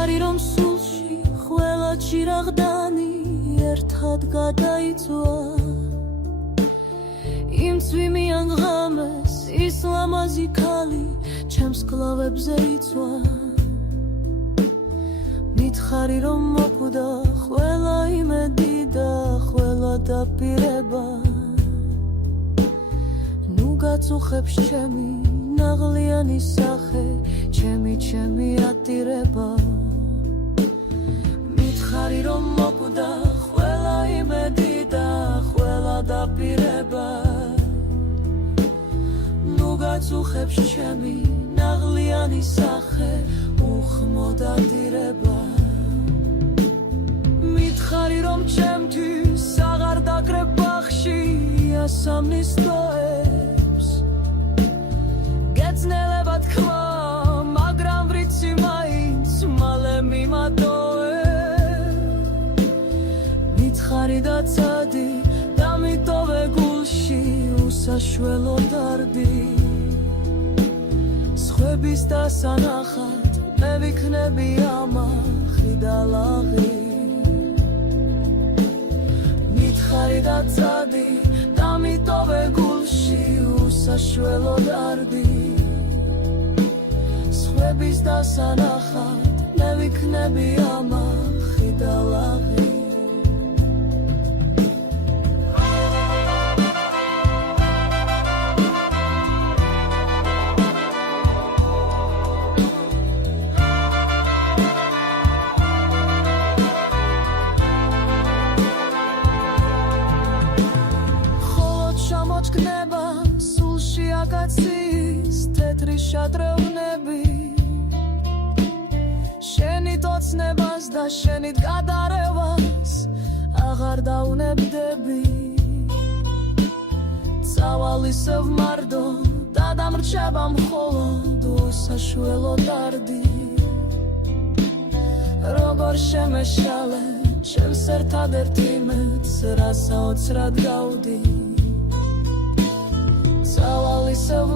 მითხარი რომ სულში ყველა ჭირაღდანი ერთად გადაიწვა იმ წვიმიან ღამეს ის ლამაზი ქალი ჩემს კლავებზე იწვა მითხარი რომ მოკვდა ყველა იმედი და ყველა დაპირება ნუ გაწუხებს ჩემი ნაღლიანი სახე ჩემი ატირება მითხარი რომ მოკვდა ყველა იმედი და ყველა დაპირება ნუ გაწუხებს ჩემი ნაღლიანი სახე უხმოდ ატირება მითხარი რომ ჩემთვის აღარ დაკრებ ბაღში იასამნის ტოებს გეცნელება თქმა მაგრამ ვრიცი მაინც მალე მიმატოვე მითხარი და ცადი დამიტოვე გულში უსაშველო დარდი სხვების დასანახად მე ვიქნები ამახი და ლაღი მითხარი და ცადი დამიტოვე გულში უსაშველო დარდი სხვების დასანახად მე ვიქნები ამახი და ლაღი ჩამოჩქნება სულში აკაციის თეთრი შადრევნები შენით ოცნებას და შენით გადარევას აღარ დაუნებდები წავალისევ მარდო და დამრჩება მხოლოდ უსაშველო დარდი როგორ შემეშალე ჩემს ერთადერთ იმედს რასაც ოცრად გავდი წავალისევ